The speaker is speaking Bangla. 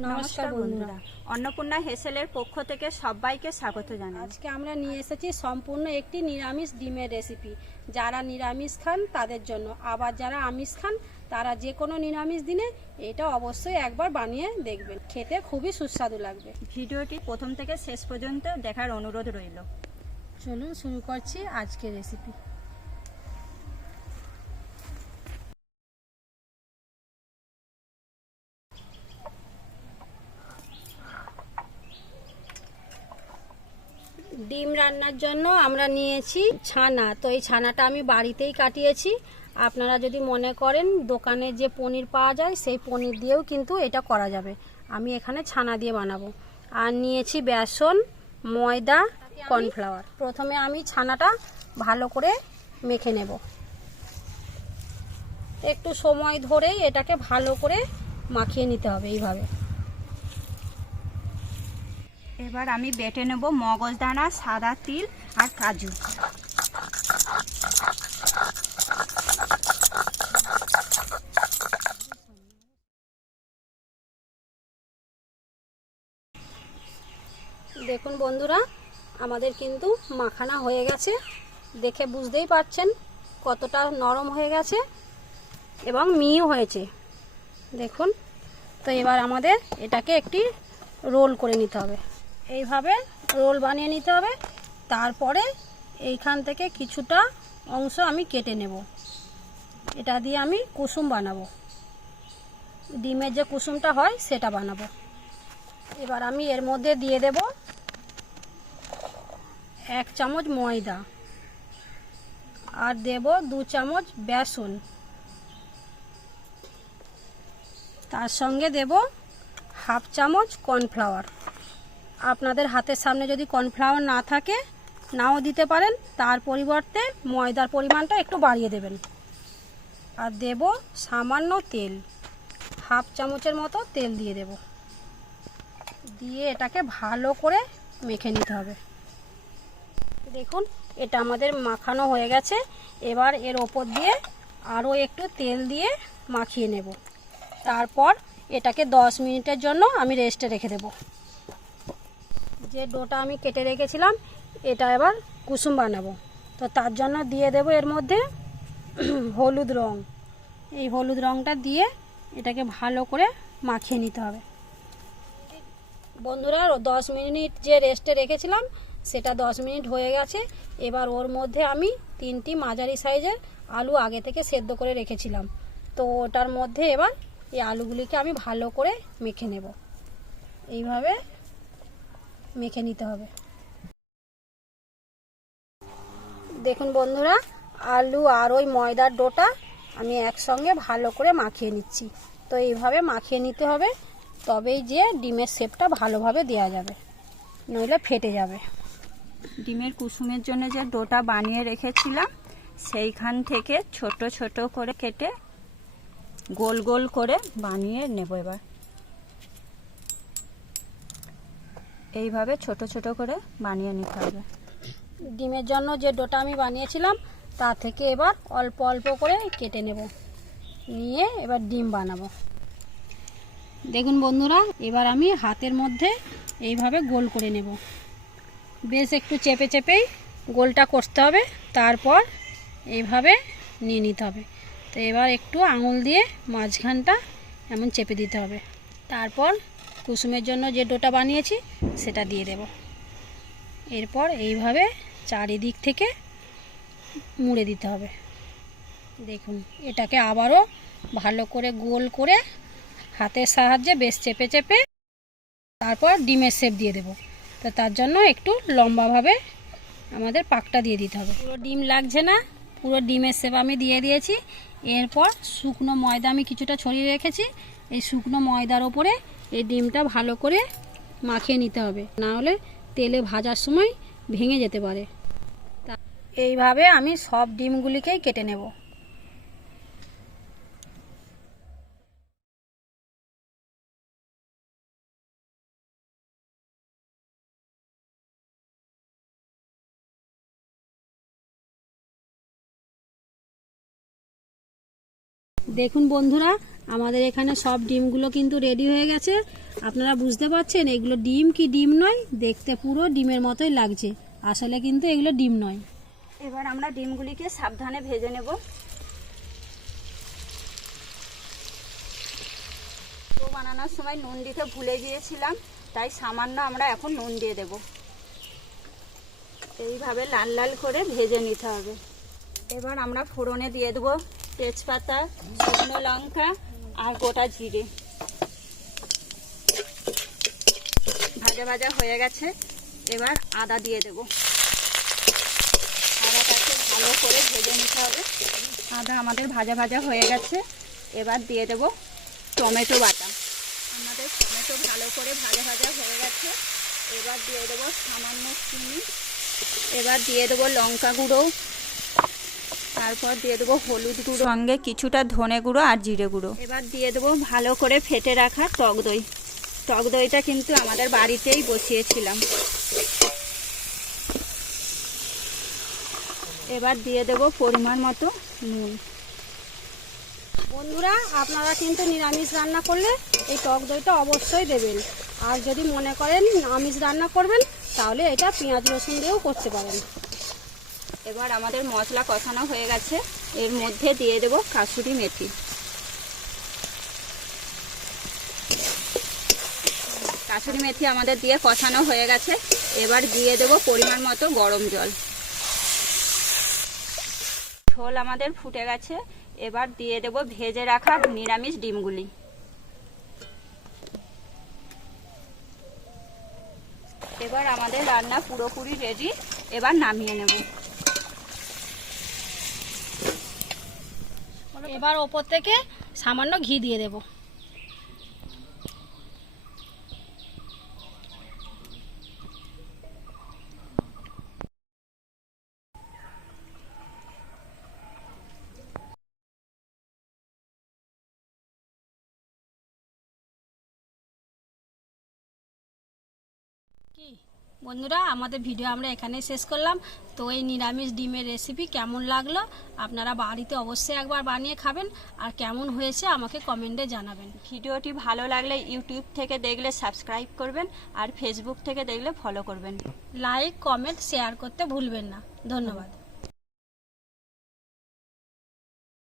নমস্কার বন্ধুরা, অন্নপূর্ণা হেসেলের পক্ষ থেকে সবাইকে স্বাগত জানাই। আজকে আমরা নিয়ে এসেছি সম্পূর্ণ একটি নিরামিষ ডিমের রেসিপি। যারা নিরামিষ খান তাদের জন্য, আবার যারা আমিষ খান তারা যে কোনো নিরামিষ দিনে এটা অবশ্যই একবার বানিয়ে দেখবেন, খেতে খুবই সুস্বাদু লাগবে। ভিডিওটি প্রথম থেকে শেষ পর্যন্ত দেখার অনুরোধ রইল। চলুন শুরু করছি আজকের রেসিপি। ডিম রান্নার জন্য আমরা নিয়েছি ছানা। তো এই ছানাটা আমি বাড়িতেই কাটিয়েছি। আপনারা যদি মনে করেন দোকানে যে পনির পাওয়া যায় সেই পনির দিয়েও কিন্তু এটা করা যাবে। আমি এখানে ছানা দিয়ে বানাবো। আর নিয়েছি বেসন, ময়দা, কর্নফ্লাওয়ার। প্রথমে আমি ছানাটা ভালো করে মেখে নেব। একটু সময় ধরেই এটাকে ভালো করে মাখিয়ে নিতে হবে এইভাবে। এবার আমি বেটে নেব মগজদানা, সাদা তিল আর কাজু। দেখুন বন্ধুরা, আমাদের কিন্তু মাখানা হয়ে গেছে। দেখে বুঝতেই পারছেন কতটা নরম হয়ে গেছে এবং মিহিও হয়েছে। দেখুন, তো এবার আমাদের এটাকে একটি রোল করে নিতে হবে। এইভাবে রোল বানিয়ে নিতে হবে। তারপরে এইখান থেকে কিছুটা অংশ আমি কেটে নেব। এটা দিয়ে আমি কুসুম বানাবো। ডিমের যে কুসুমটা হয় সেটা বানাবো। এবার আমি এর মধ্যে দিয়ে দেব 1 চামচ ময়দা আর দেব 2 চামচ বেসন। তার সঙ্গে দেব 1/2 চামচ কর্নফ্লাওয়ার। আপনাদের হাতের সামনে যদি কর্নফ্লাওয়ার না থাকে নাও দিতে পারেন, তার পরিবর্তে ময়দার পরিমাণটা একটু বাড়িয়ে দেবেন। আর দেব সামান্য তেল, 1/2 চামচের মতো তেল দিয়ে দেব। দিয়ে এটাকে ভালো করে মেখে নিতে হবে। দেখুন, এটা আমাদের মাখানো হয়ে গেছে। এবার এর ওপর দিয়ে আরও একটু তেল দিয়ে মাখিয়ে নেব। তারপর এটাকে 10 মিনিটের জন্য আমি রেস্টে রেখে দেব। যে ডোটা আমি কেটে রেখেছিলাম এটা এবার কুসুম বানাবো। তো তার জন্য দিয়ে দেব এর মধ্যে হলুদ রং। এই হলুদ রংটা দিয়ে এটাকে ভালো করে মাখিয়ে নিতে হবে। বন্ধুরা, 10 মিনিট যে রেস্টে রেখেছিলাম সেটা 10 মিনিট হয়ে গেছে। এবার ওর মধ্যে আমি 3টি মাঝারি সাইজের আলু আগে থেকে সেদ্ধ করে রেখেছিলাম। তো ওটার মধ্যে এবার এই আলুগুলিকে আমি ভালো করে মেখে নেব। এইভাবে মেখে নিতে হবে। দেখুন বন্ধুরা, আলু আর ওই ময়দার ডোটা আমি একসঙ্গে ভালো করে মাখিয়ে নিচ্ছি। তো এইভাবে মাখিয়ে নিতে হবে, তবেই যে ডিমের শেপটা ভালোভাবে দেওয়া যাবে, নইলে ফেটে যাবে। ডিমের কুসুমের জন্য যে ডোটা বানিয়ে রেখেছিলাম সেইখান থেকে ছোট ছোট করে কেটে গোল গোল করে বানিয়ে নেব। এবার এইভাবে ছোট ছোট করে বানিয়ে নিতে হবে। ডিমের জন্য যে ডোটা আমি বানিয়েছিলাম তা থেকে এবার অল্প অল্প করে কেটে নেব, নিয়ে এবার ডিম বানাবো। দেখুন বন্ধুরা, এবার আমি হাতের মধ্যে এইভাবে গোল করে নেব। বেশ একটু চেপে চেপেই গোলটা করতে হবে, তারপর এইভাবে নিয়ে নিতে হবে। তো এবার একটু আঙুল দিয়ে মাঝখানটা এমন চেপে দিতে হবে। তারপর কুসুমের জন্য যে ডোটা বানিয়েছি সেটা দিয়ে দেব। এরপর এইভাবে চারিদিক থেকে মুড়ে দিতে হবে। দেখুন, এটাকে আবারও ভালো করে গোল করে হাতের সাহায্যে বেশ চেপে চেপে তারপর ডিমের শেপ দিয়ে দেব। তো তার জন্য একটু লম্বাভাবে আমাদের পাকটা দিয়ে দিতে হবে। পুরো ডিম লাগছে না, পুরো ডিমের শেপ আমি দিয়ে দিয়েছি। এরপর শুকনো ময়দা আমি কিছুটা ছড়িয়ে রেখেছি। এই শুকনো ময়দার ওপরে এই ডিমটা ভালো করে মাখিয়ে নিতে হবে, না হলে তেলে ভাজার সময় ভেঙে যেতে পারে। এইভাবে আমি সব ডিমগুলিকেই কেটে নেব। দেখুন বন্ধুরা, আমাদের এখানে সব ডিমগুলো কিন্তু রেডি হয়ে গেছে। আপনারা বুঝতে পারছেন এগুলো ডিম কি ডিম নয়, দেখতে পুরো ডিমের মতোই লাগছে, আসলে কিন্তু এগুলো ডিম নয়। এবার আমরা ডিমগুলিকে সাবধানে ভেজে নেব। তো বানানোর সময় নুন দিতে ভুলে গিয়েছিলাম, তাই সামান্য আমরা এখন নুন দিয়ে দেব। এইভাবে লাল লাল করে ভেজে নিতে হবে। এবার আমরা ফোড়নে দিয়ে দেবো তেজপাতা, শুকনো লঙ্কা আর গোটা জিরে। ভাজা ভাজা হয়ে গেছে, এবার আদা দিয়ে দেব। আদাটাকে ভালো করে ভেজে নিতে হবে। আদা আমাদের ভাজা ভাজা হয়ে গেছে, এবার দিয়ে দেব টমেটো বাটা। আমাদের টমেটো ভালো করে ভাজা ভাজা হয়ে গেছে, এবার দিয়ে দেবো সামান্য চিনি, এবার দিয়ে দেবো লঙ্কা গুঁড়ো, তারপর দিয়ে দেবো হলুদ গুঁড়ো, সঙ্গে কিছুটা ধনে গুঁড়ো আর জিরে গুঁড়ো। এবার দিয়ে দেবো ভালো করে ফেটে রাখা টক দই। টক দইটা কিন্তু আমাদের বাড়িতেই বসিয়েছিলাম। এবার দিয়ে দেবো পরিমাণ মতো নুন। বন্ধুরা, আপনারা কিন্তু নিরামিষ রান্না করলে এই টক দইটা অবশ্যই দেবেন, আর যদি মনে করেন আমিষ রান্না করবেন তাহলে এটা পেঁয়াজ রসুন দিয়েও করতে পারেন। এবার আমাদের মশলা কষানো হয়ে গেছে, এর মধ্যে দিয়ে দেব কাসুরি মেথি। কাসুরি মেথি আমাদের দিয়ে কষানো হয়ে গেছে, এবার দিয়ে দেব পরিমাণ মতো গরম জল। ঝোল আমাদের ফুটে গেছে, এবার দিয়ে দেব ভেজে রাখা নিরামিষ ডিমগুলি। এবার আমাদের রান্না পুরোপুরি রেডি, এবার নামিয়ে নেব। এবার ওপর থেকে সামান্য ঘি দিয়ে দেব। বন্ধুরা, আমাদের ভিডিও আমরা এখানে শেষ করলাম। তো এই নিরামিষ ডিমের রেসিপি কেমন লাগলো আপনারা বাড়িতে অবশ্যই একবার বানিয়ে খাবেন, আর কেমন হয়েছে আমাকে কমেন্টে জানাবেন। ভিডিওটি ভালো লাগলে ইউটিউব থেকে দেখলে সাবস্ক্রাইব করবেন, আর ফেসবুক থেকে দেখলে ফলো করবেন। লাইক, কমেন্ট, শেয়ার করতে ভুলবেন না। ধন্যবাদ।